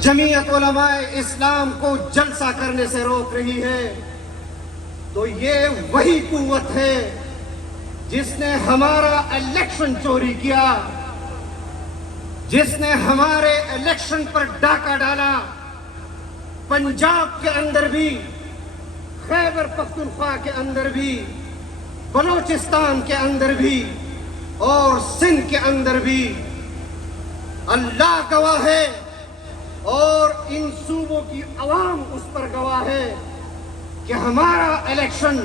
जमीयत उलमाए इस्लाम को जलसा करने से रोक रही है, तो ये वही कुव्वत है जिसने हमारा इलेक्शन चोरी किया, जिसने हमारे इलेक्शन पर डाका डाला। पंजाब के अंदर भी, खैबर पख्तूनख्वा के अंदर भी, बलूचिस्तान के अंदर भी और सिंध के अंदर भी। अल्लाह गवाह है और इन सूबों की अवाम उस पर गवाह है कि हमारा इलेक्शन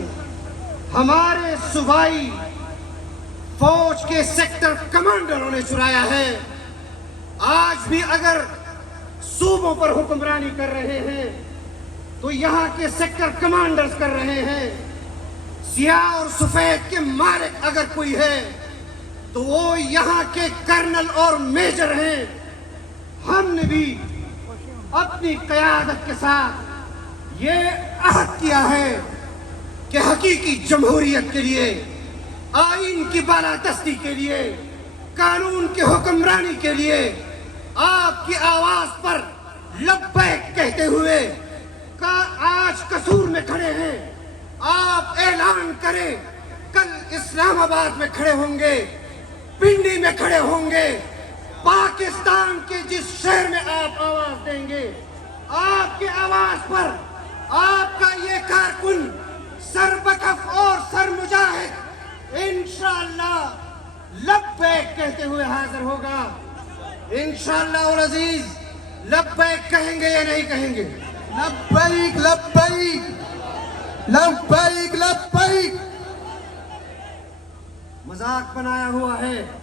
हमारे सूबाई फौज के सेक्टर कमांडरों ने चुराया है। आज भी अगर सूबों पर हुक्मरानी कर रहे हैं तो यहाँ के सेक्टर कमांडर्स कर रहे हैं। सियाह और सफेद के मालिक अगर कोई है तो वो यहाँ के कर्नल और मेजर हैं। हमने भी अपनी क़यादत के साथ ये अहद किया है कि हकीकी जमहूरियत के लिए, आईन की बालादस्ती के लिए, कानून की हुक्मरानी के लिए आपकी आवाज पर लब्बैक कहते हुए आज कसूर में खड़े हैं। आप ऐलान करें, कल इस्लामाबाद में खड़े होंगे, पिंडी में खड़े होंगे, पाकिस्तान के जिस शहर में आप आवाज देंगे, आपकी आवाज पर आपका ये कारकुन सरबकफ और सरमुजाहिद इंशाअल्लाह लब्बैक कहते हुए हाजिर होगा। इंशाअल्लाह और अजीज, लब्बैक कहेंगे या नहीं कहेंगे? लब्बैक लब्बैक लब्बैक लब्बैक। मजाक बनाया हुआ है।